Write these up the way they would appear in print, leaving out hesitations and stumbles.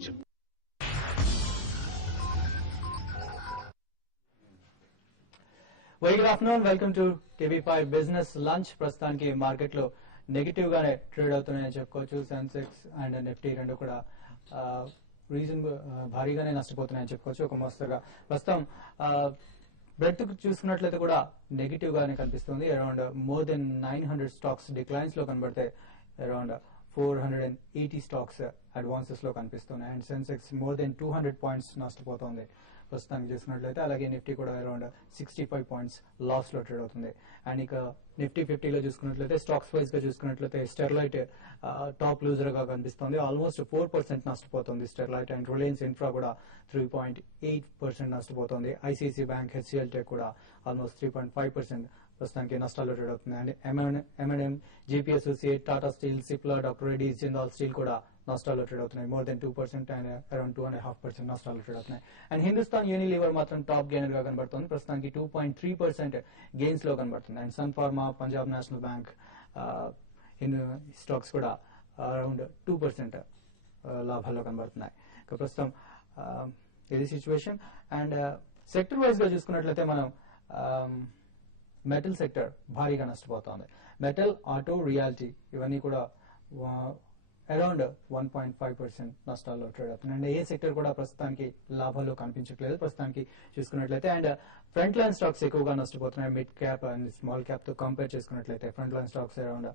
lunch. Very good afternoon. Welcome to TV5 Business Lunch. ప్రస్తుతానికి market లో negative గానే trade అవుతున్నాయని చెప్పుకోవచ్చు. సెన్సెక్స్ అండ్ నిఫ్టీ రెండు కూడా రీజన్ భారీగానే నష్టపోతున్నాయని చెప్పుకోవచ్చు. ఒక మోస్తరుగా ప్రస్తుతం బ్రెడ్త్ చూసుకున్నట్లయితే కూడా నెగిటివ్ గానే కనిపిస్తుంది. Around more than 900 stocks declines లో కనబడితే అరౌండ్ 480 స్టాక్స్ అడ్వాన్సెస్ లో కనిపిస్తున్నాయి. And Sensex more than 200 points నష్టపోతుంది ప్రస్తుతానికి చూసుకున్నట్లయితే. అలాగే నిఫ్టీ కూడా అరౌండ్ 65 పాయింట్స్ లాస్ లో ట్రేడ్ అవుతుంది. అండ్ ఇక నిఫ్టీ 50లో చూసుకున్నట్లయితే స్టాక్స్ వైజ్ గా చూసుకున్నట్లయితే స్టెర్లైట్ టాప్ లూజర్ గా కనిపిస్తుంది. ఆల్మోస్ట్ 4% నష్టపోతుంది స్టెర్లైట్. అండ్ రిలయన్స్ ఇన్ఫ్రా కూడా 3.8% నష్టపోతుంది. ఐసిఐసి బ్యాంక్, హెచ్సిఎల్ టెక్ కూడా ఆల్మోస్ట్ 3.5% ప్రస్తుతానికి నష్టాల్లో ట్రేడ్ అవుతుంది. అండ్ ఎంఎన్ఎం, JP associate, Tata steel, Cipla, doctor Reddy, Jindal steel కూడా నష్టాల్లో ట్రేడ్ అవుతున్నాయి. మోర్ దెన్ 2% అండ్ అరౌండ్ 2.5% నష్టాల్లో ట్రేడ్ అవుతున్నాయి. అండ్ హిందుస్థాన్ యూనిలీవర్ మాత్రం టాప్ గెయినర్ గా కనబడుతుంది. ప్రస్తుతానికి 2.3% గెయిన్స్ లో కనబడుతుంది. అండ్ సన్ ఫార్మా, పంజాబ్ నేషనల్ బ్యాంక్ స్టాక్స్ కూడా అరౌండ్ 2% లాభాల్లో కనబడుతున్నాయి. ఇక ప్రస్తుతం ఇది సిచ్యువేషన్. అండ్ సెక్టర్ వైజ్ గా చూసుకున్నట్లయితే మనం మెటల్ సెక్టర్ భారీగా నష్టపోతోంది. మెటల్, ఆటో, రియాలిటీ ఇవన్నీ కూడా అరౌండ్ 1.5% నష్టాల్లో ట్రేడ్ అవుతుంది. అండ్ ఏ సెక్టర్ కూడా ప్రస్తుతానికి లాభాల్లో కనిపించట్లేదు ప్రస్తుతానికి చూసుకున్నట్లయితే. అండ్ ఫ్రంట్ లైన్ స్టాక్స్ ఎక్కువగా నష్టపోతున్నాయి. Mid cap and small cap తో కంపేర్ చేసుకున్నట్లయితే front line stocks around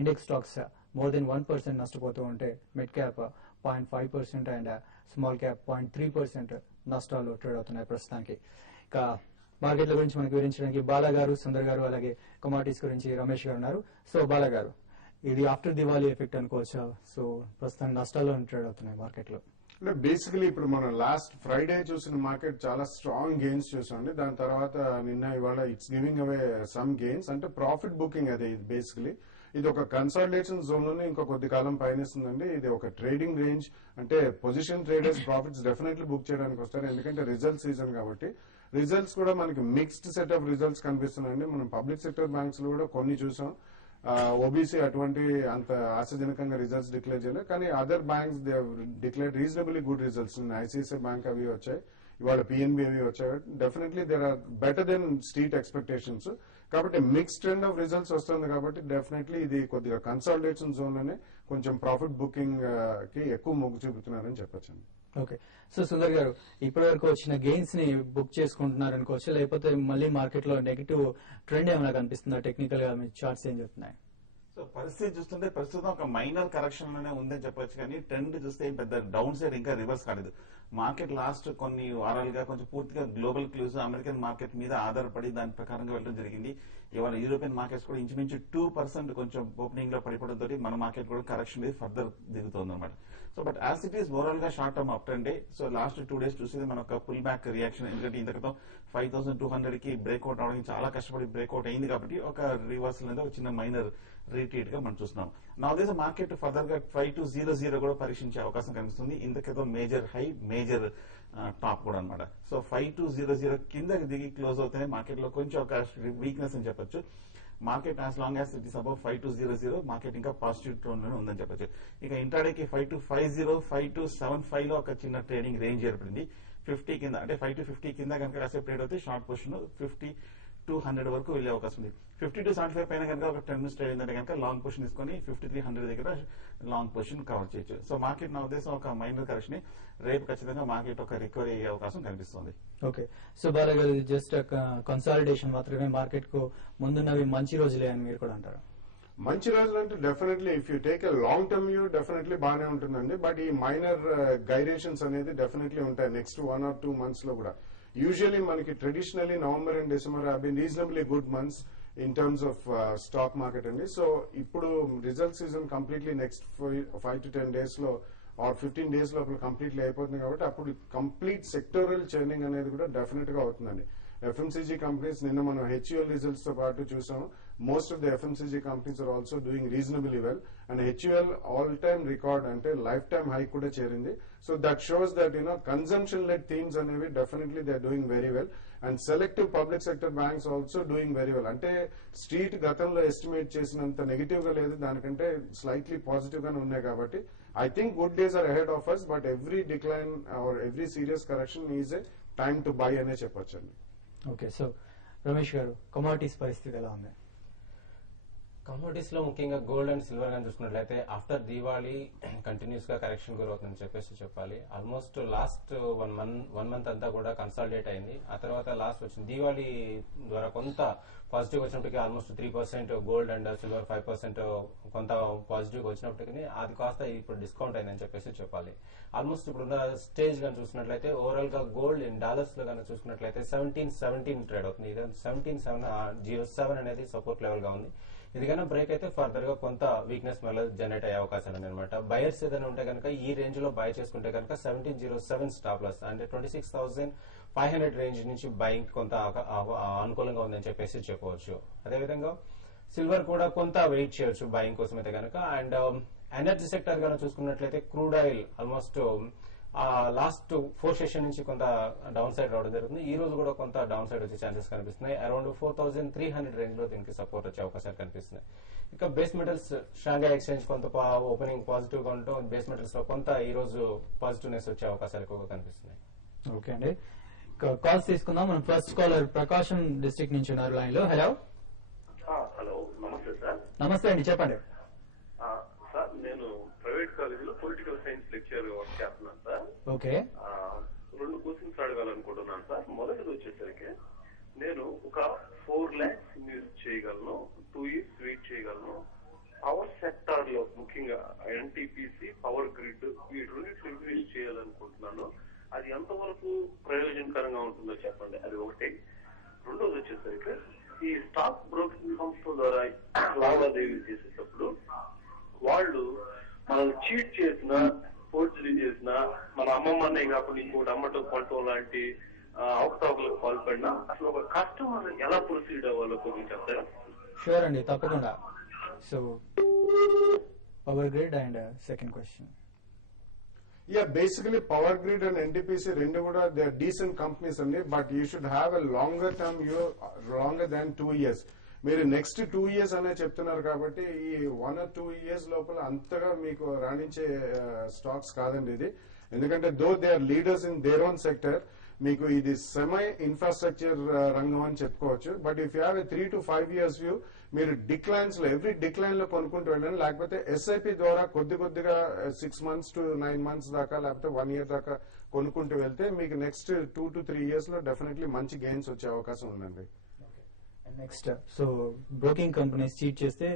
index stocks more than 1% నష్టపోతూ ఉంటే mid cap 0.5% and small cap 0.3% నష్టాల్లో ట్రేడ్ అవుతున్నాయి ప్రస్తుతానికి. ఇక మార్కెట్ల గురించి మనకు వివరించడానికి బాలా గారు, సుందర్ గారు, అలాగే కమాడిటీస్ గురించి రమేష్ గారు ఉన్నారు. సో బాలా గారు, ఇది ఆఫ్టర్ దివాళీ ఎఫెక్ట్ అనుకోవచ్చా? సో ప్రస్తుతం నష్టాల్లో ట్రేడ్ అవుతున్నాయి మార్కెట్ లో. అంటే బేసికలీ ఇప్పుడు మనం లాస్ట్ ఫ్రైడే చూసిన మార్కెట్ చాలా స్ట్రాంగ్ గెయిన్స్ చూసామండి. దాని తర్వాత నిన్న ఇవాళ it's giving away some gains. అంటే ప్రాఫిట్ బుకింగ్ అదే ఇది బేసికలీ. ఇది ఒక కన్సాలిడేషన్ జోన్ లోనే ఇంకో కొద్ది కాలం పయనిస్తుందండి. ఇది ఒక ట్రేడింగ్ రేంజ్. అంటే position traders profits definitely book చేయడానికి వస్తారు, ఎందుకంటే రిజల్ట్ సీజన్ కాబట్టి. రిజల్ట్స్ కూడా మనకి మిక్స్డ్ సెట్ ఆఫ్ రిజల్ట్స్ కనిపిస్తున్నాయండి. మనం పబ్లిక్ సెక్టర్ బ్యాంక్స్ లో కూడా కొన్ని చూసాం. ఓబీసీ అటువంటి అంత ఆశాజనకంగా రిజల్ట్స్ డిక్లేర్ చేయలేదు, కానీ other banks they declare reasonably good results. ICICI bank అవి వచ్చాయి, ఇవాళ పిఎన్బి అవి వచ్చాయి. Definitely there are better then street expectations. కాబట్టి మిక్స్ ట్రెండ్ ఆఫ్ రిజల్ట్స్ వస్తుంది కాబట్టి డెఫినెట్లీ ఇది కొద్దిగా కన్సాలిడేషన్ జోన్ లోనే కొంచెం ప్రాఫిట్ బుకింగ్ కి ఎక్కువ మొగ్గు చూపుతున్నారని చెప్పొచ్చు. ఓకే. సో సుందర్ గారు, ఇప్పటి వరకు వచ్చిన గెయిన్స్ ని బుక్ చేసుకుంటున్నారు అనుకోవచ్చు, లేకపోతే మళ్ళీ మార్కెట్ లో నెగిటివ్ ట్రెండ్ ఏమైనా కనిపిస్తుందా? టెక్నికల్ గా మీ చార్ట్స్ ఏం చెప్తున్నాయి? సో పరిస్థితి చూస్తుంటే ప్రస్తుతం ఒక మైనర్ కరెక్షన్ లోనే ఉందని చెప్పొచ్చు, కానీ ట్రెండ్ చూస్తే పెద్ద డౌన్ సైడ్ ఇంకా రివర్స్ కాలేదు. మార్కెట్ లాస్ట్ కొన్ని వారాలుగా కొంచెం పూర్తిగా గ్లోబల్ క్లూస్ అమెరికన్ మార్కెట్ మీద ఆధారపడి దాని ప్రకారంగా వెళ్ళడం జరిగింది. ఇవాళ యూరోపియన్ మార్కెట్స్ కూడా ఇంచుమించు 2% కొంచెం ఓపెనింగ్ లో పడిపోవడంతో మన మార్కెట్ కూడా కరెక్షన్ మీద ఫర్దర్ దిగుతుంది అనమాట. So but as it is overall గా short term up trend. So last 2 days చూసేది మన ఒక పుల్ బ్యాక్ రియాక్షన్. ఎందుకంటే ఇంతకతో 5200 కి బ్రేక్అవుట్ అవడానికి చాలా కష్టపడి బ్రేక్అవుట్ అయింది కాబట్టి ఒక రివర్సల్ అనేది ఒక చిన్న మైనర్ రీట్రీట్ గా మనం చూస్తున్నాం. నా ఉద్దేశం మార్కెట్ ఫర్దర్ గా 5200 కూడా పరీక్షించే అవకాశం కనిపిస్తుంది. ఇంతకేదో మేజర్ హై, మేజర్ టాప్ కూడా అనమాట. సో 5200 కిందకి దిగి క్లోజ్ అవుతాయి మార్కెట్ లో కొంచెం ఒక వీక్నెస్ అని చెప్పొచ్చు. Market as long as it is above 5200 market ఇంకా పాజిటివ్ ట్రెండ్ లోనే ఉందని చెప్పొచ్చు. ఇక ఇంట్రాడేకి 5250, 5275 లో ఒక చిన్న ట్రేడింగ్ రేంజ్ ఏర్పడింది. 50 కింద అంటే 5250 కింద కనుక కాసేపు ట్రేడ్ అవుతే షార్ట్ పొజిషన్ 5200 వరకు వెళ్లే అవకాశం ఉంది. 5275 పైన కనుక ఒక 10 minutes ట్రేడ్ అయిందంటే కనుక లాంగ్ పొజిషన్ తీసుకొని 5300 దగ్గర లాంగ్ పొజిషన్ కవర్ చేయొచ్చు. సో మార్కెట్ నా ఉద్దేశం ఒక మైనర్ కరెక్షన్. రేపు ఖచ్చితంగా మార్కెట్ ఒక రికవరీ అయ్యే అవకాశం కనిపిస్తుంది. ఓకే. సో బాగా జస్ట్ కన్సాలిడేషన్ మాత్రమే మార్కెట్ కు ముందున్నవి మంచి రోజులే అని మీరు కూడా అంటారు? మంచి రోజులు అంటే definitely if you take a long term view definitely బాగానే ఉంటుందండి. బట్ ఈ మైనర్ గైడేషన్స్ అనేది డెఫినెట్లీ ఉంటాయి నెక్స్ట్ 1 or 2 months లో కూడా. యూజువల్లీ మనకి traditionally November and December have been reasonably good months in terms of stock market అండి. సో ఇప్పుడు result season completely next 5 to 10 days లో ఆర్ 15 days లోపల కంప్లీట్లీ అయిపోతుంది కాబట్టి అప్పుడు కంప్లీట్ సెక్టోరల్ చర్నింగ్ అనేది కూడా డెఫినెట్ గా అవుతుందండి. ఎఫ్ఎంసీజీ కంపెనీస్ నిన్న మనం హెచ్యుఎల్ రిజల్ట్స్ తో పాటు చూసాము. Most of the FMCG companies are also doing reasonably well. And HUL all time record అంటే లైఫ్ టైమ్ హై కూడా చేరింది. So that shows that consumption led themes అనేవి definitely they are doing very well. And selective public sector banks also doing very well. అంటే street గతంలో estimate చేసినంత negative గా లేదు, దానికంటే స్లైట్లీ పాజిటివ్ గానే ఉన్నాయి కాబట్టి I think good days are ahead of us, but every decline or every serious correction is a time to buy అనే చెప్పొచ్చండి. ఓకే, సో రమేష్ గారు కమోడిటీస్ పరిస్థితి ఎలా ఉంది? కమోడిటీస్ లో ముఖ్యంగా గోల్డ్ అండ్ సిల్వర్ గాని చూసుకున్నట్లయితే ఆఫ్టర్ దీవాళీ కంటిన్యూస్ గా కరెక్షన్ గురవుతుందని చెప్పాలి. ఆల్మోస్ట్ లాస్ట్ వన్ మంత్ అంతా కూడా కన్సాలిడేట్ అయింది. ఆ తర్వాత లాస్ట్ వచ్చింది దీవాళీ ద్వారా కొంత పాజిటివ్ వచ్చినప్పటికీ ఆల్మోస్ట్ 3% గోల్డ్ అండ్ సిల్వర్ 5% కొంత పాజిటివ్ వచ్చినప్పటికీ అది కాస్త ఇప్పుడు డిస్కౌంట్ అయిందని చెప్పాలి. ఆల్మోస్ట్ ఇప్పుడున్న స్టేజ్ గాని చూసినట్లయితే ఓవరాల్ గా గోల్డ్ ఇన్ డాలర్స్ లో కనుక చూసుకున్నట్లయితే 1717 ట్రేడ్ అవుతుంది. 1707 అనేది సపోర్ట్ లెవెల్ గా ఉంది. ఇది కన్నా బ్రేక్ అయితే ఫర్దర్ గా కొంత వీక్నెస్ మళ్ళీ జనరేట్ అయ్యే అవకాశాలు అనమాట. బయర్స్ ఏదైనా ఉంటే కనుక ఈ రేంజ్ లో బై చేసుకుంటే కనుక 1707 స్టాప్ లాస్ అంటే 26,500 రేంజ్ నుంచి బయింగ్ కొంత అనుకూలంగా ఉందని చెప్పవచ్చు. అదేవిధంగా సిల్వర్ కూడా కొంత వెయిట్ చేయొచ్చు బయింగ్ కోసం అయితే కనుక. అండ్ ఎనర్జీ సెక్టర్ కనుక చూసుకున్నట్లయితే crude oil almost last 4 session నుంచి కొంత డౌన్ సైడ్ రావడం జరుగుతుంది. ఈ రోజు కూడా కొంత డౌన్ సైడ్ వచ్చే ఛాన్సెస్ కనిపిస్తున్నాయి. అరౌండ్ 4,300 రేంజ్ లో దీనికి సపోర్ట్ వచ్చే అవకాశాలు కనిపిస్తున్నాయి. ఇక బేస్ మెటల్స్ షాంఘై ఎక్స్చేంజ్ కొంత ఓపెనింగ్ పాజిటివ్ గా ఉండటం, బేస్ మెటల్స్ లో కొంత ఈ రోజు పాజిటివ్నెస్ వచ్చే అవకాశాలు ఎక్కువగా కనిపిస్తున్నాయి. ఓకే అండి, కాల్స్ తీసుకుందాం. మనం ఫస్ట్ కాలర్ ప్రకాశం డిస్ట్రిక్ట్ నుంచి ఉన్నారు లైన్ లో. హలో. హలో, నమస్తే సార్. నమస్తే అండి, చెప్పండి. సార్, నేను ప్రైవేట్ కాలేజీలో పొలిటికల్ సైన్స్ లెక్చర్ వర్క్ చేస్తున్నాను సార్. ఓకే. 2 క్వశ్చన్స్ అడగాలనుకుంటున్నాను సార్. మొదటిది వచ్చేసరికి నేను ఒక 4 lakhs ఇన్వెస్ట్ చేయగలను, 2 years వెయిట్ చేయగలను. పవర్ సెక్టార్ లో ముఖ్యంగా ఎన్టీపీసీ, పవర్ గ్రిడ్ వీటి రెండింటిలో ఇన్వెస్ట్ చేయాలనుకుంటున్నాను. అది ఎంతవరకు ప్రయోజనకరంగా ఉంటుందో చెప్పండి. అది ఒకటి. రెండోది వచ్చేసరికి ఈ స్టాక్ బ్రోకింగ్ సంస్థల ద్వారా లావాదేవీలు చేసేటప్పుడు వాళ్ళు మనం చీట్ చేసినా, ఫోర్జరీ చేసినా, మన అమ్మమ్మనే కాకుండా ఇంకోటి అమ్మటం కొట్టడం లాంటి అవకతవకలకు పాల్పడినా అసలు ఒక కస్టమర్ ఎలా ప్రొసీడ్ అవ్వాలో కొంచెం చెప్తారా? షూర్ అండి, తప్పకుండా. So power grid and second question. Yeah, basically Power Grid and NTPC రెండు కూడా they are decent companies అండి, but you should have a longer term view, longer than 2 years. మీరు నెక్స్ట్ 2 years అనే చెప్తున్నారు కాబట్టి ఈ 1 or 2 years లోపల అంతగా మీకు రాణించే స్టాక్స్ కాదండి ఇది. ఎందుకంటే though they are leaders in their own sector, మీకు ఇది సెమై ఇన్ఫ్రాస్ట్రక్చర్ రంగం అని చెప్పుకోవచ్చు. But if you have a 3 to 5 years view, మీరు డిక్లైన్స్ లో ఎవ్రీ డిక్లైన్ లో కొనుక్కుంటూ వెళ్ళండి. లేకపోతే ఎస్ఐపి ద్వారా కొద్దిగా 6 months to 9 months దాకా లేకపోతే 1 year దాకా కొనుక్కుంటూ వెళ్తే మీకు నెక్స్ట్ 2 to 3 years లో డెఫినెట్లీ మంచి గెయిన్స్ వచ్చే అవకాశం ఉందండి. Next, so broking companies cheat చేస్తే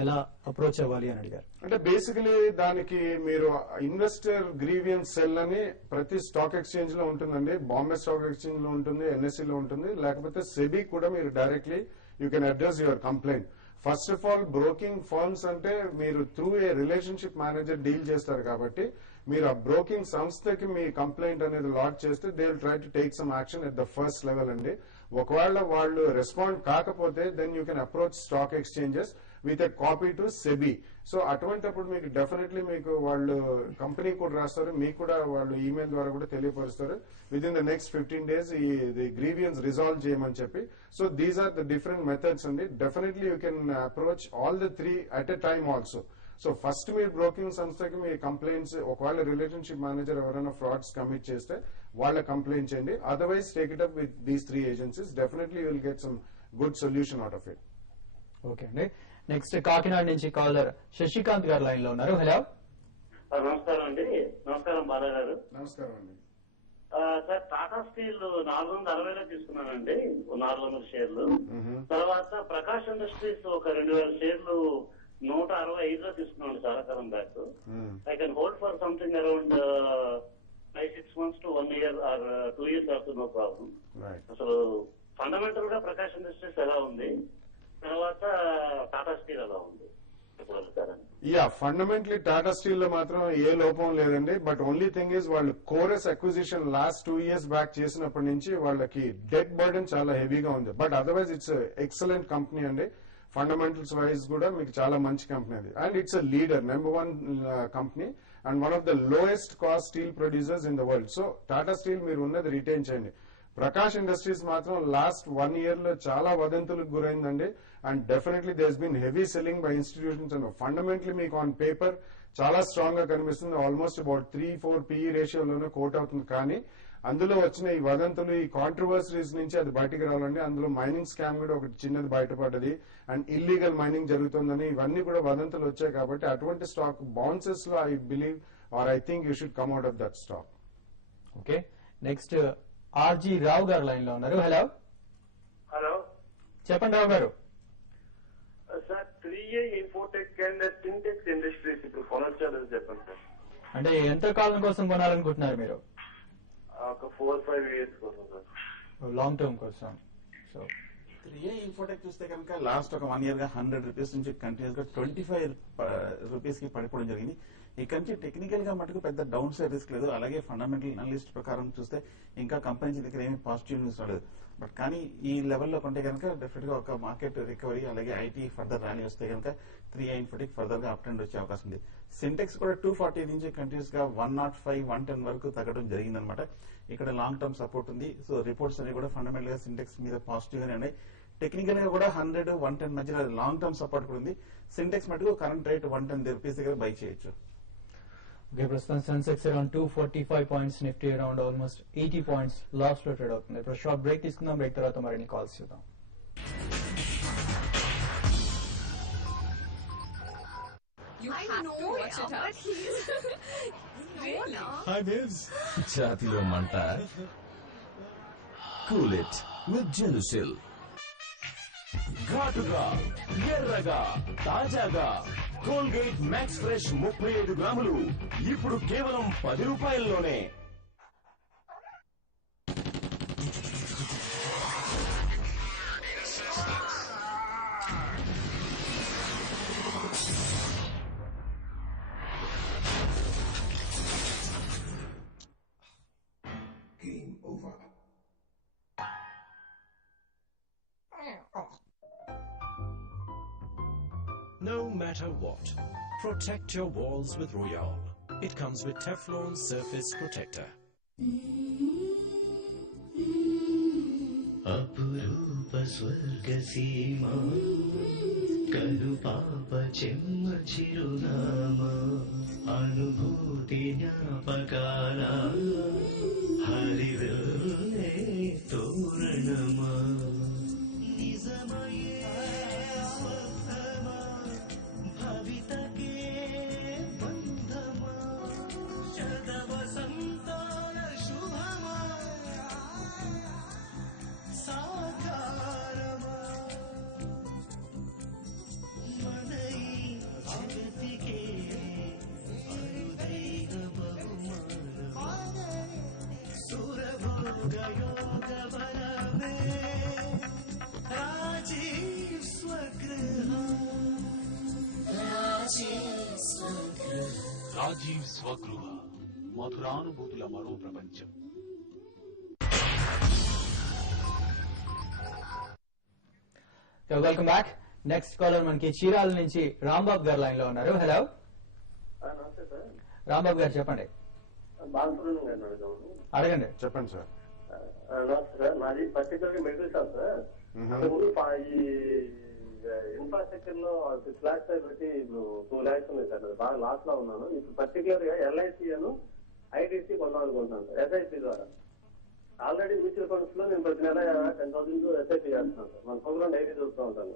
ఎలా అప్రోచ్ అవ్వాలి అని అడిగారు. అంటే బేసికలీ దానికి మీరు ఇన్వెస్టర్ గ్రీవియన్స్ సెల్ అని ప్రతి స్టాక్ ఎక్స్చేంజ్ లో ఉంటుందండి. బాంబే స్టాక్ ఎక్స్చేంజ్ లో ఉంటుంది, ఎన్ఎస్సి లో ఉంటుంది, లేకపోతే సెబీ కూడా మీరు directly you can address your complaint. First of all broking firms అంటే మీరు through a relationship manager deal చేస్తారు కాబట్టి మీరు ఆ బ్రోకింగ్ సంస్థకి మీ కంప్లైంట్ అనేది లాడ్జ్ చేస్తే they will try to take some action at the first level అండి. ఒకవేళ వాళ్ళు రెస్పాండ్ కాకపోతే then you can approach stock exchanges with a copy to SEBI. So అటువంటిప్పుడు మీకు డెఫినెట్లీ మీకు వాళ్ళు కంపెనీ కూడా రాస్తారు, మీకు కూడా వాళ్ళు ఈమెయిల్ ద్వారా కూడా తెలియపరుస్తారు within the next 15 days ఈ గ్రీవియన్స్ రిజాల్వ్ చేయమని చెప్పి. So these are the different methods అండి. Definitely you can approach all the 3 at a time also. So first మీరు బ్రోకింగ్ సంస్థకి మీ కంప్లైంట్స్, ఒకవేళ రిలేషన్షిప్ మేనేజర్ ఎవరైనా ఫ్రాడ్స్ కమిట్ చేస్తే వాళ్ళ కంప్లైంట్ చేయండి. Otherwise take it up with these 3 agencies. Definitely you will get some good solution out of it. Okay అండి, next Kakinada నుంచి కాలర్ శశికాంత్ గారు లైన్ లో ఉన్నారు. హలో. నమస్కారం అండి. నమస్కారం బాలా గారు. నమస్కారం అండి. సార్, టాటా స్టీల్ 460లో తీసుకున్నానండి, 400 షేర్లు. తర్వాత ప్రకాష్ ఇండస్ట్రీస్ ఒక 2000 షేర్లు 165లో తీసుకున్నాను చాలా కాలం back. I can hold for something around 5-6 months to 1 year or 2 years also, no problem. అసలు ఫండమెంటల్ గా ప్రకాష్ ఇండస్ట్రీస్ ఎలా ఉంది, తర్వాత టాటా స్టీల్ ఎలా ఉంది? యా, ఫండమెంటలీ టాటా స్టీల్ లో మాత్రం ఏ లోపం లేదండి. బట్ ఓన్లీ థింగ్ ఈజ్ వాళ్ళు chorus acquisition last 2 years back చేసినప్పటి నుంచి వాళ్ళకి డెట్ బర్డెన్ చాలా హెవీగా ఉంది. But otherwise it's excellent company అండి. ఫండమెంటల్స్ వైజ్ కూడా మీకు చాలా మంచి కంపెనీ అది. And it's a leader, number 1 company and one of the lowest cost steel producers in the world. So Tata steel మీరు ఉన్నది రిటైన్ చేయండి. ప్రకాష్ ఇండస్ట్రీస్ మాత్రం లాస్ట్ 1 year లో చాలా వదంతులకు గురైందండి. And definitely there has been heavy selling by institutions. And fundamentally మీకు on paper చాలా strong గా కనిపిస్తుంది. ఆల్మోస్ట్ అబౌట్ 3-4 PE రేషియోలోనే కోట్ అవుతుంది. కానీ అందులో వచ్చిన ఈ వదంతులు, ఈ కాంట్రవర్సరీస్ నుంచి అది బయటకు రావాలండి. అందులో మైనింగ్ స్కామ్ కూడా ఒకటి చిన్నది బయటపడ్డది, అండ్ ఇల్లీగల్ మైనింగ్ జరుగుతుందని ఇవన్నీ కూడా వదంతులు వచ్చాయి. కాబట్టి అటువంటి స్టాక్ బౌన్సెస్ లో I believe or I think you should come out of that stock. Okay, next R G Rao గారు లైన్ లో ఉన్నారు. హలో హలో చెప్పండి రావు గారు. Sir 3A Infotech and Sintex industries ఇప్పుడు కొనొచ్చాలని చెప్పండి సార్. అంటే ఎంత కాలం కోసం కొనాలనుకుంటున్నారు మీరు? ఒక 4-5 years కోసం సార్. లాంగ్ టర్మ్ కోసం. సో 3A ఇన్ఫోటెక్ చూస్తే కనుక లాస్ట్ ఒక 1 year గా 100 రూపీస్ నుంచి కంటిన్యూస్ గా 25 రూపీస్ కి పడిపోవడం జరిగింది. ఇక్కడ నుంచి టెక్నికల్ గా మటుకు పెద్ద డౌన్ సైడ్ రిస్క్ లేదు. అలాగే ఫండమెంటల్ అనలిస్ట్ ప్రకారం చూస్తే ఇంకా కంపెనీ దగ్గర ఏమీ పాజిటివ్ న్యూస్ రాలేదు. బట్ కానీ ఈ లెవెల్లో కొంటే కనుక డెఫినెట్ గా ఒక మార్కెట్ రికవరీ అలాగే ఐటీ ఫర్దర్ ర్యాలీ వస్తే కనుక 3A ఇన్ఫోటెక్ ఫర్దర్ గా అప్ ట్రెండ్ వచ్చే అవకాశం ఉంది. సింటెక్స్ కూడా 240 నుంచి కంటిన్యూస్ గా 105, 110 వరకు తగ్గడం జరిగిందనమాట. ఇక్కడ లాంగ్ టర్మ్ సపోర్ట్ ఉంది. సో రిపోర్ట్స్ అన్ని కూడా ఫండమెంటల్ గా సింటెక్స్ మీద పాజిటివ్ గానే ఉన్నాయి. టెక్నికల్ గా కూడా 100, 110 మధ్యలో లాంగ్ టర్మ్ సపోర్ట్ కూడా ఉంది. సింటెక్స్ మటుకు కరెంట్ రేట్ 110 రూపీస్ దగ్గర బై చేయొచ్చు. ఓకే, ప్రస్తుతం Sensex around 245 points, Nifty around almost 80 points loss లో ట్రేడ్ అవుతుంది. ఇప్పుడు షార్ట్ బ్రేక్ తీసుకుందాం. బ్రేక్ తర్వాత మరిన్ని కాల్స్ చూద్దాం. You have to watch it out. Really? Hi, babes. ఛాతీలో మంట. Cool it with Gelusil. ఘాటుగా, ఎర్రగా, తాజాగా కోల్గేట్ మ్యాక్స్ ఫ్రెష్ 35 గ్రాములు ఇప్పుడు కేవలం 10 రూపాయల్లోనే. Game over. No matter what, protect your walls with Royale. It comes with Teflon Surface Protector. అపురూప స్వర్గసీమ కను పాప చెమ్మ చిరునామా అనుభూతి జ్ఞాపకాల హరివే తోరణమా నిజమయే అబద్ధమా భవితకే బంధమా శతవసంతాల శుభమా సాకారమా మనై జగతికే అరుదైన బహుమానమా సురభోగ యోగ బలమే రాజీవ్ స్వగృహ రాజీవ్ స్వగృహ మధురానుభూతుల మరో ప్రపంచం. Welcome back. నెక్స్ట్ కాలర్ మనకి చీరాల నుంచి రాంబాబు గారు లైన్ లో ఉన్నారు. హలో నమస్తే సార్. రాంబాబు గారు చెప్పండి. బాలసుబ్రహ్మణ్యం గారిని అడుగుదామని. అడగండి. చెప్పండి సార్. నమస్తే సార్. నాది పర్టికులర్ గా మెడికల్ షాప్ సార్. అంతకుముందు ఈ ఇన్ఫ్రాస్ట్రక్చర్ లో 6 lakhs పెట్టి ఇప్పుడు 2 lakhs ఉన్నాయి సార్. బాగా లాస్ లో ఉన్నాను. ఇప్పుడు పర్టికులర్ గా LIC అను IDC కొందాం అనుకుంటున్నాను సార్. SIP ద్వారా. ఆల్రెడీ మ్యూచువల్ ఫండ్స్ లో నేను ప్రతి నెల 10,000 SIP చేస్తున్నాను సార్. మన ప్రోగ్రామ్ డైలీ చూస్తూ ఉంటాను.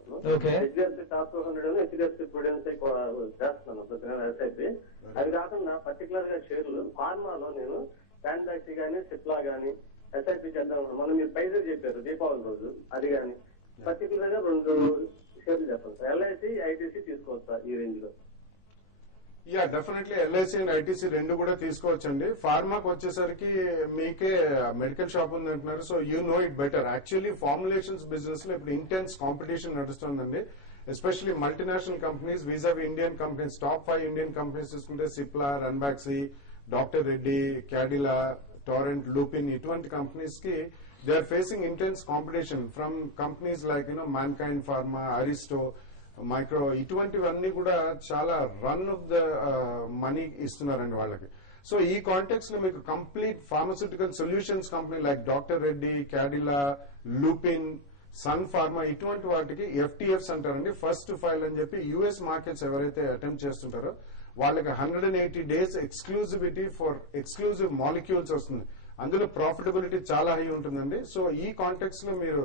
HDFC టాప్ 200 HDFC ప్రుడెన్స్ చేస్తున్నాను ప్రతి నెల SIP. అది కాకుండా పర్టికులర్ గా షేర్లు ఫార్మాలో నేను ట్రాన్సాక్షన్ గానీ సిప్లా గానీ SIP చేద్దాం. మనం మీరు ప్రైజెస్ చెప్పారు దీపావళి రోజు, అది గానీ పర్టికులర్ గా 2 షేర్లు చెప్పండి సార్. LIC ITC తీసుకోవచ్చా ఈ రేంజ్ లో? Yeah, definitely LIC and ITC రెండు కూడా తీసుకోవచ్చండి. ఫార్మాకి వచ్చేసరికి మీకే మెడికల్ షాప్ ఉంది అంటున్నారు, so you know it better. Actually formulations business లో ఇప్పుడు ఇంటెన్స్ కాంపిటీషన్ నడుస్తుందండి. Especially multinational companies vis a vis Indian companies. Top 5 Indian companies తీసుకుంటే Cipla, Ranbaxy, doctor Reddy, Cadila, Torrent, Lupin, ఇటువంటి కంపెనీస్ కి they are facing intense competition from companies like Mankind Pharma, Aristo, Micro. ఇటువంటివన్నీ కూడా చాలా run of the money ఇస్తున్నారండి వాళ్ళకి. So ఈ కాంటెక్స్ లో మీకు complete pharmaceutical solutions company like doctor Reddy, Cadila, Lupin, Sun Pharma, ఇటువంటి వాటికి FTFs అంటారండి, ఫస్ట్ ఫైల్ అని చెప్పి US మార్కెట్స్ ఎవరైతే అటెంప్ట్ చేస్తుంటారో వాళ్ళకి 180 days exclusivity for exclusive molecules వస్తుంది. అందులో ప్రాఫిటబిలిటీ చాలా హై ఉంటుందండి. సో ఈ కాంటెక్స్ లో మీరు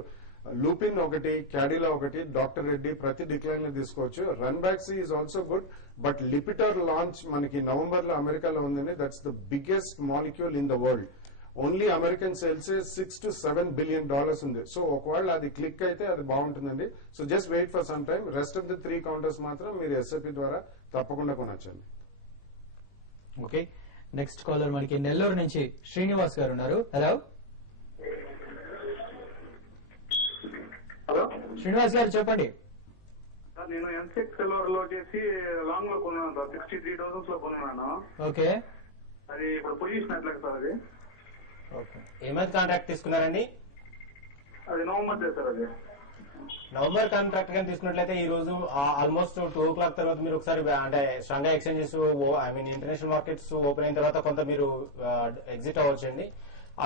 లూపిన్ ఒకటి, క్యాడిలా ఒకటి, డాక్టర్ రెడ్డి ప్రతి డిక్లైన్ లో తీసుకోవచ్చు. Ranbaxy is also good, but Lipitor launch మనకి నవంబర్ లో అమెరికాలో ఉందండి. That's the biggest molecule in the world. Only American sales $6 to $7 billion ఉంది. సో ఒకవేళ అది క్లిక్ అయితే అది బాగుంటుందండి. So just wait for some time. Rest of the 3 counters మాత్రం మీరు ఎస్ఐపి ద్వారా తప్పకుండా కొనొచ్చండి. ఓకే, నెక్స్ట్ కాలర్ మనకి నెల్లూరు నుంచి శ్రీనివాస్ గారు ఉన్నారు. హలో హలో శ్రీనివాస్ గారు చెప్పండి. సార్ నేను M6 సిల్వర్ లో చేసి లాంగ్ లో కొన్నాను సార్, 63,000 లో కొన్నాను. ఓకే, అది ఇప్పుడు పొజిషన్ ఎట్లా సార్? అది ఏమైనా కాంట్రాక్ట్ తీసుకున్నారండి? అది నవంబర్ సార్. అది నవంబర్ కాంట్రాక్ట్ కానీ తీసుకున్నట్లయితే ఈ రోజు ఆల్మోస్ట్ 2 o'clock తర్వాత మీరు ఒకసారి అంటే Shanghai exchanges international markets open అయిన తర్వాత కొంత మీరు ఎగ్జిట్ అవ్వచ్చండి.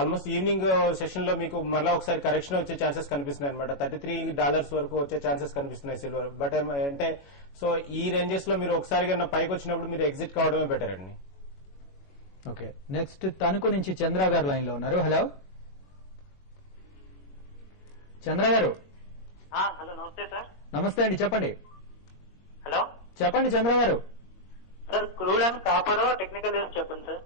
ఆల్మోస్ట్ ఈవినింగ్ సెషన్ లో మీకు మళ్ళీ ఒకసారి కరెక్షన్ వచ్చే ఛాన్సెస్ కనిపిస్తున్నాయి అనమాట. $33 వరకు వచ్చే ఛాన్సెస్ కనిపిస్తున్నాయి సిల్వర్. బట్ అంటే సో ఈ రేంజెస్ లో మీరు ఒకసారిగా పైకి వచ్చినప్పుడు మీరు ఎగ్జిట్ కావడమే బెటర్ అండి. ఓకే, నెక్స్ట్ తణుకు నుంచి చంద్ర గారు లైన్ లో ఉన్నారు. హలో చంద్ర గారు. హలో నమస్తే సార్. నమస్తే అండి, చెప్పండి. హలో చెప్పండి చంద్ర గారు. Sir crude and copper technical ఏం చెప్పండి సార్.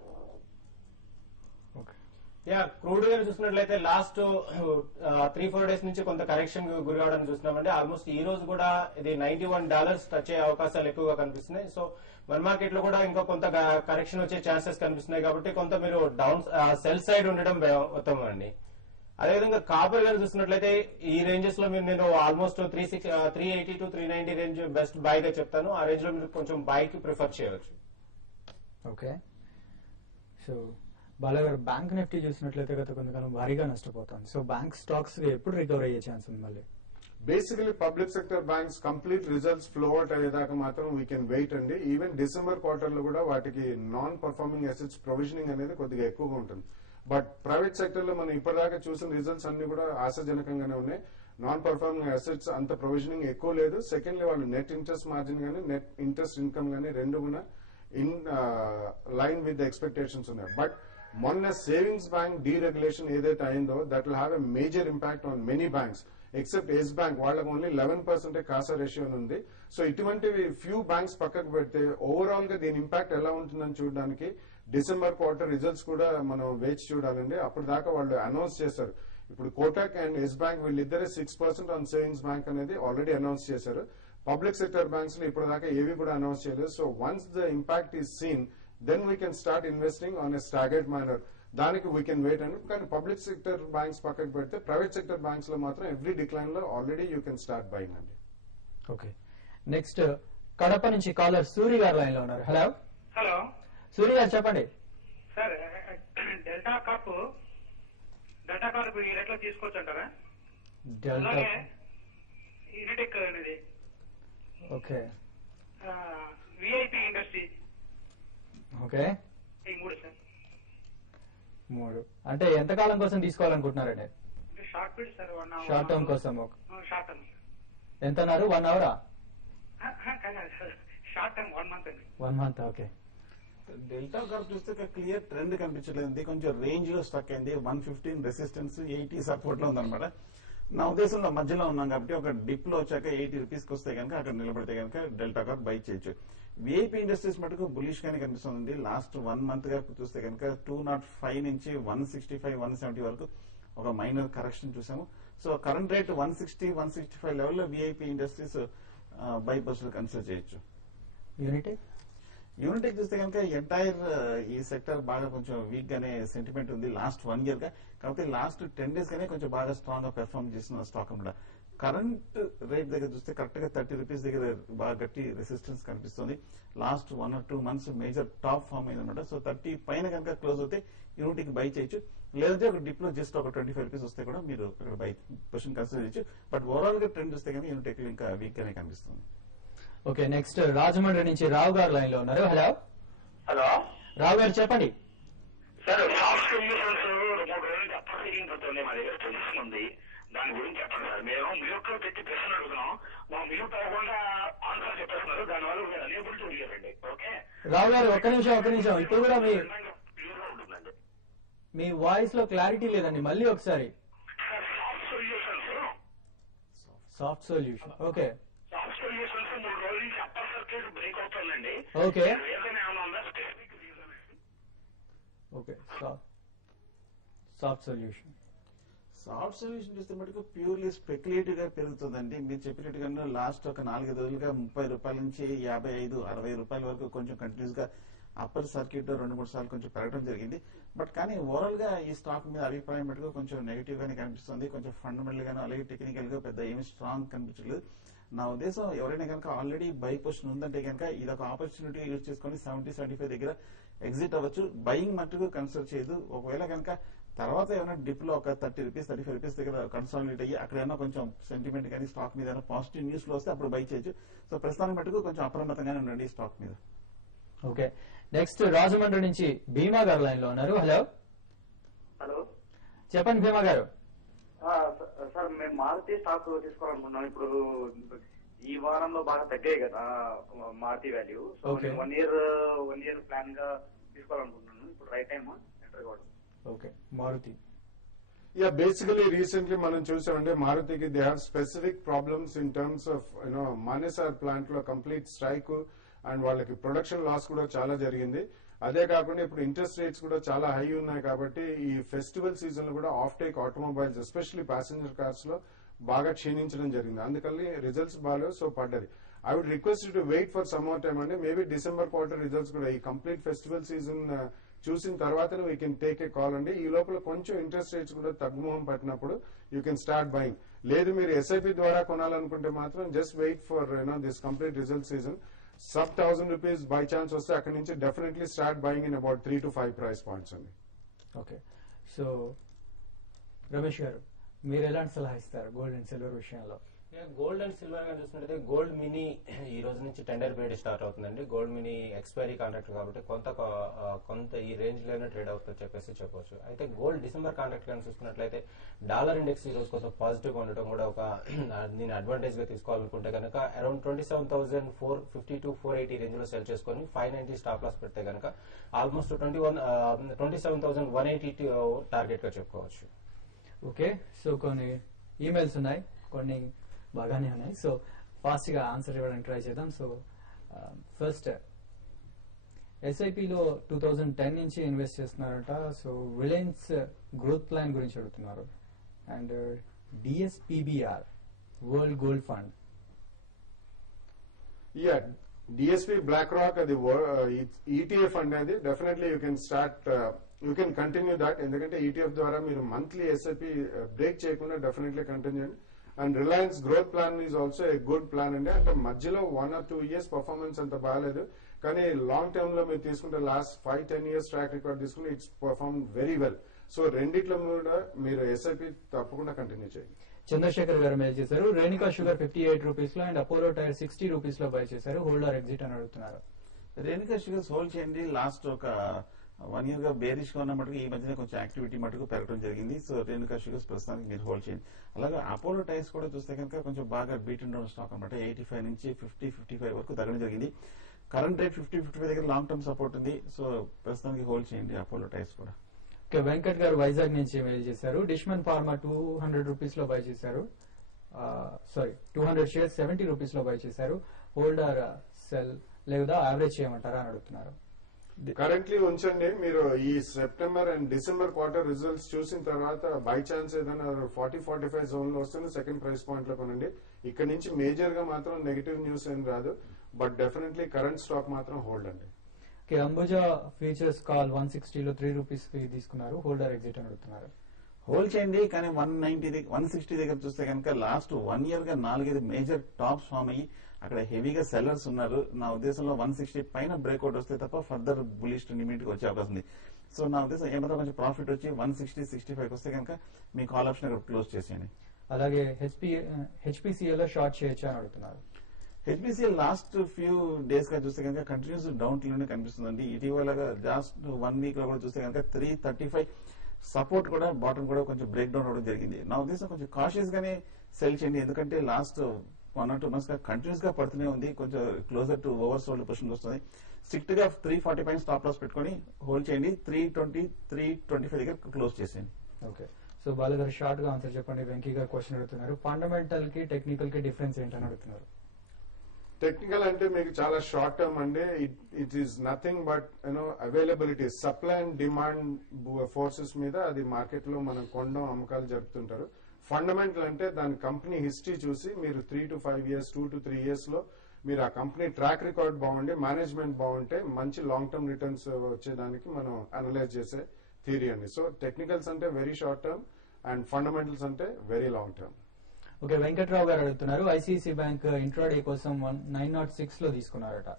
క్రూడ్ గా చూసినట్లయితే లాస్ట్ 3-4 days నుంచి కొంత కరెక్షన్ గురి కావడానికి చూస్తున్నామండి. ఆల్మోస్ట్ ఈ రోజు కూడా ఇది $91 టచ్ అయ్యే అవకాశాలు ఎక్కువగా కనిపిస్తున్నాయి. సో వన్ మార్కెట్ లో కూడా ఇంకా కొంత కరెక్షన్ వచ్చే ఛాన్సెస్ కనిపిస్తున్నాయి కాబట్టి కొంత మీరు డౌన్ సెల్ సైడ్ ఉండడం ఉత్తమం అండి. అదేవిధంగా కాపర్ గారు చూసినట్లయితే ఈ రేంజెస్ లో నేను almost 380 to 390 range best by గా చెప్తాను. ఆ రేంజ్ లో మీరు కొంచెం బై కి ప్రిఫర్ చేయవచ్చు. ఓకే, సో బాలగారు బ్యాంక్ నిఫ్టీ చూసినట్లయితే గత కొంతకాలం భారీగా నష్టపోతుంది. సో బ్యాంక్ స్టాక్స్ ఎప్పుడు రికవర్ అయ్యే ఛాన్స్ ఉంది మళ్ళీ? Basically public sector banks complete results flow out అయ్యేదాకా మాత్రం వీ కెన్ వెయిట్ అండి. ఈవెన్ డిసెంబర్ క్వార్టర్ లో కూడా వాటికి నాన్ పర్ఫార్మింగ్ అసెట్స్ ప్రొవిజనింగ్ అనేది కొద్దిగా ఎక్కువగా ఉంటుంది. బట్ ప్రైవేట్ సెక్టర్ లో మనం ఇప్పటిదాకా చూసిన రిజల్ట్స్ అన్ని కూడా ఆశాజనకంగానే ఉన్నాయి. నాన్ పర్ఫార్మింగ్ అసెట్స్ అంత ప్రొవిజనింగ్ ఎక్కువ లేదు. సెకండ్లీ వాళ్ళు నెట్ ఇంట్రెస్ట్ మార్జిన్ గానీ నెట్ ఇంట్రెస్ట్ ఇన్కమ్ గానీ రెండు కూడా ఇన్ లైన్ విత్ ఎక్స్పెక్టేషన్స్ ఉన్నాయి. బట్ మొన్న సేవింగ్స్ బ్యాంక్ డీరెగ్యులేషన్ ఏదైతే అయిందో that will have a major impact on many banks except Yes Bank. వాళ్ళకి ఓన్లీ 11% కాసా రేషియో ఉంది. సో ఇటువంటివి ఫ్యూ బ్యాంక్స్ పక్కకు పెడితే ఓవరాల్ గా దీని ఇంపాక్ట్ ఎలా ఉంటుందని చూడడానికి డిసెంబర్ క్వార్టర్ రిజల్ట్స్ కూడా మనం వేచి చూడాలండి. అప్పుడు దాకా వాళ్ళు అనౌన్స్ చేశారు. ఇప్పుడు కోటక్ అండ్ ఎస్ బ్యాంక్ వీళ్ళిద్దరే 6% ఆన్ సేవింగ్స్ బ్యాంక్ అనేది ఆల్రెడీ అనౌన్స్ చేశారు. పబ్లిక్ సెక్టర్ బ్యాంక్స్ లో ఇప్పటిదాకా ఏవి కూడా అనౌన్స్ చేయలేదు. So once the impact is seen then we can start investing on a staggered manner. దానికి we can wait అండి. కానీ పబ్లిక్ సెక్టర్ బ్యాంక్స్ పక్కకు పెడితే ప్రైవేట్ సెక్టర్ బ్యాంక్స్ లో మాత్రం ఎవ్రీ డిక్లైన్ లో already you can start buying అండి. Okay, next Kadapa నుంచి కాలర్ సూరి గారు లైన్ లో ఉన్నారు. హలో హలో సూరి గారు చెప్పండి. సార్ డెల్టా కార్ప్ ఈ రేట్లో తీసుకోవచ్చు అంటారా? అలాగే యూనిటెక్ అనేది, ఓకే, విఐపి ఇండస్ట్రీ, ఓకే, ఈ మూడు సార్. 3 అంటే ఎంతకాలం కోసం తీసుకోవాలనుకుంటున్నారండి? Short period sir, 1 hour. Short term కోసం. షార్ట్ టర్మ్ ఎంత అన్నారు? 1 hour? షార్ట్ టర్మ్ 1 month అండి. 1 month, ఓకే. డెల్టా కార్ప్ చూస్తే క్లియర్ ట్రెండ్ కనిపించలేదు. కొంచెం రేంజ్ లో స్టక్ అయింది. 115 రెసిస్టెన్స్, 80 సపోర్ట్ లో ఉందన్నమాట. నా ఉద్దేశంలో మధ్యలో ఉన్నాం కాబట్టి ఒక డిప్ లో వచ్చాక 80 రూపీస్ వస్తే కనుక అక్కడ నిలబడితే కనుక డెల్టా కార్ప్ బై చేయొచ్చు. విఐపీ ఇండస్ట్రీస్ మటుకు బులిష్ గానే కనిపిస్తుంది. లాస్ట్ 1 month గా చూస్తే కనుక 205 నుంచి 165, 170 వరకు ఒక మైనర్ కరెక్షన్ చూసాము. సో కరెంట్ రేట్ 160, 165 లెవెల్లో VIP industries by position consider చేయొచ్చు. యూనిటెక్ చూస్తే కనుక ఎంటైర్ ఈ సెక్టర్ బాగా కొంచెం వీక్ గానే సెంటిమెంట్ ఉంది లాస్ట్ 1 year గా. కాబట్టి లాస్ట్ 10 days గానే కొంచెం బాగా స్ట్రాంగ్ గా పెర్ఫార్మ్ చేసిన స్టాక్ అన్నమాట. కరెంట్ రేట్ దగ్గర చూస్తే కరెక్ట్ గా 30 రూపీస్ దగ్గర బాగా గట్టి రెసిస్టెన్స్ కనిపిస్తుంది. Last 1 or 2 months major top form అయిందన్నమాట. సో 30 పైన కనుక క్లోజ్ అవుతే యూనిట్కి బై చేయొచ్చు. లేదంటే ఒక డిప్ లో జస్ట్ ఒక 25 రూపీస్ వస్తే కూడా మీరు అక్కడ బై పొజిషన్ కన్సిడర్ చేయొచ్చు. బట్ ఓవరాల్ గా ట్రెండ్ చూస్తే కనుక యూనిటెక్ ఇంకా వీక్ గానే కనిపిస్తుంది. ఓకే, నెక్స్ట్ రాజమండ్రి నుంచి రావు గారు లైన్ లో ఉన్నారు. హలో హలో రావు గారు చెప్పండి. సార్ ఫాస్ట్ న్యూస్ 3 రోజులు అప్పటికి మా దగ్గర పొజిషన్ ఉంది. దాని గురించి చెప్పండి సార్. మేము మ్యూట్ లో పెట్టి ప్రశ్న అడుగుతున్నాం, మా మ్యూట్ అవ్వకుండా ఆన్సర్ చెప్పేస్తున్నారు, దానివల్ల మీరు అనేబుల్ టు హియర్ అండి. ఓకే రావు గారు ఒక్క నిమిషం ఇప్పుడు కూడా క్లియర్ గా ఉంటుందండి. మీ వాయిస్ లో క్లారిటీ లేదండి, మళ్ళీ ఒకసారి. Soft solutions soft solution. Okay soft solutions 3 రోజుల నుంచి అప్పర్ సర్క్యూట్ బ్రేక్ అవుతుందండి. ఓకే రీజన్ ఏమైనా ఉందా? Specific reason? Okay soft solution. Soft solution చూస్తే మటుకు ప్యూర్లీ స్పెక్యులేటివ్ గా పెరుగుతుందండి. మీరు చెప్పినట్టుగా లాస్ట్ ఒక 4-5 రోజులుగా 30 రూపాయల నుంచి 55-60 రూపాయల వరకు కొంచెం కంటిన్యూస్ గా అప్పర్ సర్క్యూట్ 2-3 సార్లు కొంచెం పెరగడం జరిగింది. బట్ కానీ ఓవరాల్ గా ఈ స్టాక్ మీద అభిప్రాయం మటుకు కొంచెం నెగిటివ్ గానే కనిపిస్తుంది. కొంచెం ఫండమెంటల్ గాను అలాగే టెక్నికల్ గా పెద్ద ఏమి స్ట్రాంగ్ కనిపించలేదు. నా ఉద్దేశం ఎవరైనా కనుక ఆల్రెడీ బై పొజిషన్ ఉందంటే కనుక ఇది ఒక ఆపర్చునిటీ యూజ్ చేసుకుని 70-75 దగ్గర ఎగ్జిట్ అవ్వచ్చు. బయింగ్ మట్టుకు కన్సిడర్ చేయదు. ఒకవేళ కనుక తర్వాత ఏమైనా డిప్ లో ఒక 30 రూపీస్ 35 రూపీస్ దగ్గర కన్సాలిడేట్ అయ్యి అక్కడ ఏమైనా కొంచెం సెంటిమెంట్ కానీ స్టాక్ మీద ఏమైనా పాజిటివ్ న్యూస్ లో వస్తే అప్పుడు బై చేయొచ్చు. సో ప్రస్తుతానికి మటుకు కొంచెం అప్రమత్తంగానే ఉండండి స్టాక్ మీద. ఓకే నెక్స్ట్ రాజమండ్రి నుంచి భీమా గారు లైన్ లో ఉన్నారు. హలో హలో చెప్పండి భీమా గారు. సార్ మేము మారుతి స్టాక్ తీసుకోవాలనుకున్నాం. ఇప్పుడు ఈ వారంలో బాగా తగ్గాయి కదా Maruti value. So Okay. One year plan గా తీసుకోవాలనుకుంటున్నాను. ఇప్పుడు రైట్ టైం ఎంటర్ కావడం. Okay Maruti. Yeah, basically recently మనం చూసామంటే మారుతికి they have specific problems in terms of Manesar plant లో కంప్లీట్ స్ట్రైక్ అండ్ వాళ్ళకి ప్రొడక్షన్ లాస్ కూడా చాలా జరిగింది. అదే కాకుండా ఇప్పుడు ఇంట్రెస్ట్ రేట్స్ కూడా చాలా హై ఉన్నాయి కాబట్టి ఈ ఫెస్టివల్ సీజన్ లో కూడా off take automobiles especially passenger cars లో బాగా క్షీణించడం జరిగింది. అందుకని రిజల్ట్స్ బాగాలేవు, సో పడ్డది. I would request to wait for some more time అండి. మేబీ డిసెంబర్ క్వార్టర్ రిజల్ట్స్ కూడా ఈ కంప్లీట్ ఫెస్టివల్ సీజన్ చూసిన తర్వాతనే we can take a call అండి. ఈ లోపల కొంచెం ఇంట్రెస్ట్ రేట్స్ కూడా తగ్గుముఖం పట్టినప్పుడు యూ కెన్ స్టార్ట్ బయింగ్. లేదు మీరు ఎస్ఐపి ద్వారా కొనాలనుకుంటే మాత్రం just wait for this complete result season. Sub 1000 rupees buy chance వస్తే అక్కడి నుంచి definitely start buying in about 3 to 5 price points అండి. ఓకే సో రమేష్ గారు మీరు ఎలాంటి సలహా ఇస్తారు గోల్డ్ అండ్ సిల్వర్ విషయంలో? గోల్డ్ అండ్ సిల్వర్ గా చూసినట్లయితే గోల్డ్ మినీ ఈ రోజు నుంచి టెండర్ పీరియడ్ స్టార్ట్ అవుతుందండి. గోల్డ్ మినీ ఎక్స్పైరీ కాంట్రాక్ట్ కాబట్టి కొంత ఈ రేంజ్ లోనే ట్రేడ్ అవుతుందని చెప్పొచ్చు. అయితే గోల్డ్ డిసెంబర్ కాంట్రాక్ట్ కానీ చూసుకున్నట్లయితే డాలర్ ఇండెక్స్ ఈ రోజు కొంచెం పాజిటివ్ గా ఉండటం కూడా ఒక దీన్ని అడ్వాంటేజ్ గా తీసుకోవాలనుకుంటే కనుక అరౌండ్ 27,450 to 480 రేంజ్ లో సెల్ చేసుకుని 590 స్టాప్ లాస్ పెడితే కనుక ఆల్మోస్ట్ 27,180 టార్గెట్ గా చెప్పుకోవచ్చు. ఓకే సో కొన్ని ఈమెయిల్స్ ఉన్నాయి, కొన్ని బాగానే ఉన్నాయి. సో ఫాస్ట్ గా ఆన్సర్ ఇవ్వడానికి ట్రై చేద్దాం. సో ఫస్ట్ ఎస్ఐపిలో 2010 నుంచి ఇన్వెస్ట్ చేస్తున్నారట. సో రిలయన్స్ గ్రోత్ ప్లాన్ గురించి అడుగుతున్నారు. And DSPBR world gold fund. Yeah DSP BlackRock అది ఈటీఎఫ్ అనేది definitely you can start you can continue that. ఎందుకంటే ఈటీఎఫ్ ద్వారా మీరు మంత్లీ ఎస్ఐపి బ్రేక్ చేయకుండా డెఫినెట్లీ కంటిన్యూ అండి. And Reliance growth plan is also a good plan అండి. అంటే మధ్యలో 1 or 2 years పర్ఫార్మెన్స్ అంత బాగాలేదు, కానీ లాంగ్ టర్మ్ లో మీరు తీసుకుంటే లాస్ట్ 5-10 years ట్రాక్ రికార్డ్ తీసుకుంటే it's perform very well. So రెండిట్లో కూడా మీరు ఎస్ఐపి తప్పకుండా కంటిన్యూ చేయండి. చంద్రశేఖర్ గారు మెయిల్ చేశారు. రేణుకా షుగర్ 58 రూపీస్ లో అండ్ అపోలో టైర్ 60 రూపీస్ లో బై చేశారు. హోల్డర్ ఎగ్జిట్ అని అడుగుతున్నారు. రేణుకా షుగర్స్ హోల్డ్ చేయండి. లాస్ట్ ఒక 1 year గా బేరిష్ గా ఉన్న మటుకు ఈ మధ్యన కొంచెం యాక్టివిటీ మటుకు పెరగడం జరిగింది. సో రేణుకా షుగర్స్ ప్రస్తుతానికి మీరు హోల్డ్ చేయండి. అలాగే అపోలో టైర్స్ కూడా చూస్తే కనుక కొంచెం బాగా బీట్ అండ్ డౌన్ స్టాక్ అనమాట. 85 నుంచి 50-55 వరకు తగ్గడం జరిగింది. కరెంట్ రేట్ 50-55 దగ్గర లాంగ్ టర్మ్ సపోర్ట్ ఉంది. సో ప్రస్తుతానికి హోల్డ్ చేయండి అపోలో టైర్స్ కూడా. ఓకే వెంకట్ గారు వైజాగ్ నుంచి మెయిల్ చేశారు. డిష్మన్ ఫార్మా 200 రూపీస్ లో బై చేశారు. 200 షేర్స్ 70 రూపీస్ లో బై చేశారు. హోల్డర్ సెల్ లేదా యావరేజ్ చేయమంటారా అని అడుగుతున్నారు. కరెంట్లీ ఉంచండి. మీరు ఈ September and December quarter results చూసిన తర్వాత బై ఛాన్స్ ఏదైనా 40-45 జోన్ లో వస్తే సెకండ్ ప్రైస్ పాయింట్ లో కొనండి. ఇక్కడ నుంచి మేజర్ గా మాత్రం నెగిటివ్ న్యూస్ ఏం రాదు, బట్ డెఫినెట్లీ కరెంట్ స్టాక్ మాత్రం హోల్డ్ అండి. ఓకే అంబుజా ఫ్యూచర్స్ కాల్ 160 లో 3 రూపీస్ తీసుకున్నారు. హోల్డర్ ఎగ్జిట్ అని అడుగుతున్నారు. హోల్డ్ చేయండి, కానీ 160 దగ్గర చూస్తే కనుక లాస్ట్ 1 year గా 4-5 మేజర్ టాప్స్ ఫామ్ అయ్యి అక్కడ హెవీగా సెల్లర్స్ ఉన్నారు. నా ఉద్దేశంలో 160 పైన బ్రేక్అవుట్ వస్తే తప్ప ఫర్దర్ బులిష్ లిమిట్ కి వచ్చే అవకాశం ఉంది. సో నా ఉద్దేశం ఏమాత్రం కొంచెం ప్రాఫిట్ వచ్చి 160-65 వస్తే కనుక మీ కాల్ ఆప్షన్ అక్కడ క్లోజ్ చేసేయండి. అలాగే హెచ్పిసిఎల్ లో షార్ట్ చేయొచ్చా అని అడుగుతున్నారు. హెచ్బిసిఎల్ లాస్ట్ ఫ్యూ డేస్ గా చూస్తే కనుక కంటిన్యూస్ డౌన్ లోనే కనిపిస్తుందండి. ఇటీవలగా లాస్ట్ 1 వీక్ లో కూడా చూస్తే కనుక 335 సపోర్ట్ కూడా బాటమ్ కూడా కొంచెం బ్రేక్ డౌన్ అవడం జరిగింది. నా ఉద్దేశం కొంచెం కాషియస్ గానే సెల్ చేయండి, ఎందుకంటే లాస్ట్ 1 or 2 months గా కంటిన్యూస్ గా పడుతూనే ఉంది. కొంచెం closer to over sold position వస్తుంది. స్ట్రిక్ట్ గా 340 పాయింట్ స్టాప్ లాస్ పెట్టుకొని హోల్డ్ చేయండి. 320, 325 దగ్గర క్లోజ్ చేసేయండి. ఓకే, సో బాలగారు షార్ట్ గా ఆన్సర్ చెప్పండి. వెంకీ గారు క్వశ్చన్ అడుగుతున్నారు, ఫండమెంటల్ కి టెక్నికల్ కి డిఫరెన్స్ ఏంటని అడుగుతున్నారు. టెక్నికల్ అంటే మీకు చాలా షార్ట్ టర్మ్ అండి. It is nothing but availability, supply and demand forces మీద అది మార్కెట్ లో మనం కొనడం అమ్మకాలు జరుపుతుంటారు. ఫండమెంటల్ అంటే దాని కంపెనీ హిస్టరీ చూసి మీరు 3 to 5 years, 2 to 3 years లో మీరు ఆ కంపెనీ ట్రాక్ రికార్డ్ బాగుండి మేనేజ్మెంట్ బాగుంటే మంచి లాంగ్ టర్మ్ రిటర్న్స్ వచ్చేదానికి మనం అనలైజ్ చేసే థియరీ అండి. సో టెక్నికల్స్ అంటే very short term and fundamentals అంటే very long term. Okay, Venkatrao గారు అడుగుతున్నారు, ఐసిఐసి బ్యాంక్ ఇంట్రాడే కోసం 906 లో తీసుకున్నారట.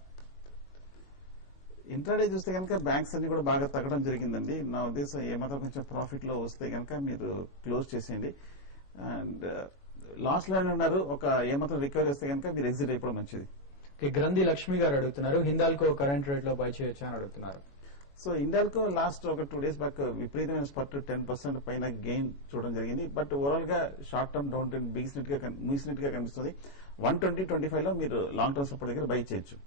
ఇంట్రాడే చూస్తే కనుక బ్యాంక్స్ అన్ని కూడా బాగా తగ్గడం జరిగిందండి. నా ఉద్దేశం ఏమాత్రం కొంచెం ప్రాఫిట్ లో వస్తే కనుక మీరు క్లోజ్ చేసేయండి. అండ్ లాస్ట్ లైన్ ఉన్నారు, ఒక ఏమాత్రం రికవరీ వస్తే కనుక మీరు ఎగ్జిట్ అయిపోవడం మంచిది. ఓకే, గ్రంథి లక్ష్మి గారు అడుగుతున్నారు, హిందాల్కో కరెంట్ రేట్ లో బై చేయొచ్చా అని అడుగుతున్నారు. సో ఇండాల్కో లాస్ట్ ఒక 2 days బ్యాక్ విపరీతమైన స్పర్ట్ 10% పైన గెయిన్ చూడడం జరిగింది. బట్ ఓవరాల్ గా షార్ట్ టర్మ్ డౌన్ ట్రెండ్ ముగిసినట్టుగా కనిపిస్తుంది. 120-125 లో మీరు లాంగ్ టర్మ్ సపోర్ట్ దగ్గర బై చేయొచ్చు.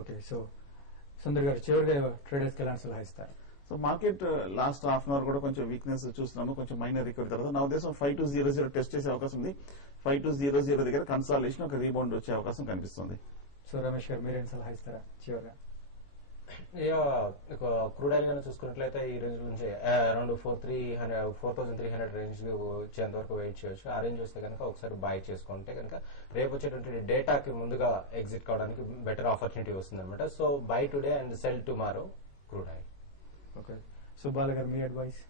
ఓకే, సో సుందర్ గారు చివరిగా ట్రేడర్స్ కి ఎలాంటి సలహా ఇస్తారు? So market last half an hour కూడా కొంచెం వీక్నెస్ చూస్తున్నాము, కొంచెం మైనర్ రికవరీ తర్వాత నా ఉద్దేశం 5200 టెస్ట్ చేసే అవకాశం ఉంది. 5200 దగ్గర కన్సాలిడేషన్ ఒక రీబౌండ్ వచ్చే అవకాశం కనిపిస్తుంది. సో రమేష్ గారు మీరేం సలహా ఇస్తారా చివరిగా? క్రూడ్ ఆయిల్ గానే చూసుకున్నట్లయితే ఈ రేంజ్ నుంచి అరౌండ్ 4,300 రేంజ్ వచ్చేంత వరకు వెయిట్ చేయొచ్చు. ఆ రేంజ్ వస్తే కనుక ఒకసారి బై చేసుకుంటే కనుక రేపు వచ్చేటువంటి డేటాకి ముందుగా ఎగ్జిట్ కావడానికి బెటర్ ఆపర్చునిటీ వస్తుంది అనమాట. So buy today and sell tomorrow crude oil. Okay, so బాలగారు మీ అడ్వైస్?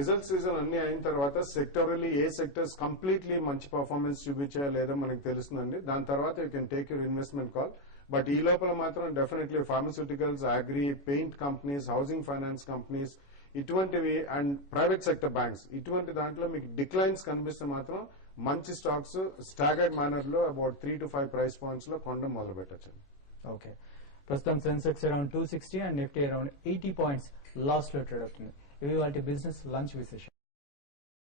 రిజల్ట్ సీజన్ అన్ని అయిన తర్వాత సెక్టరల్లీ ఏ సెక్టర్స్ కంప్లీట్లీ మంచి పర్ఫార్మెన్స్ చూపించా లేదో మనకు తెలుస్తుందండి. దాని తర్వాత you can take your investment call. But ఈ లోపల మాత్రం definitely pharmaceuticals, agri, paint companies, housing finance companies ఇటువంటివి అండ్ ప్రైవేట్ సెక్టర్ బ్యాంక్స్ ఇటువంటి దాంట్లో మీకు డిక్లైన్స్ కనిపిస్తే మాత్రం మంచి స్టాక్స్ స్టాగర్డ్ మేనర్ లో అబౌట్ 3 to 5 ప్రైస్ పాయింట్స్ లో కొనడం మొదలు పెట్టచ్చు. ఓకే, ప్రస్తుతం Sensex around 260 and Nifty around 80 points last లో ట్రేడ్ అవుతుంది. ఇవి వాటి బిజినెస్ లంచ్ విశేషం.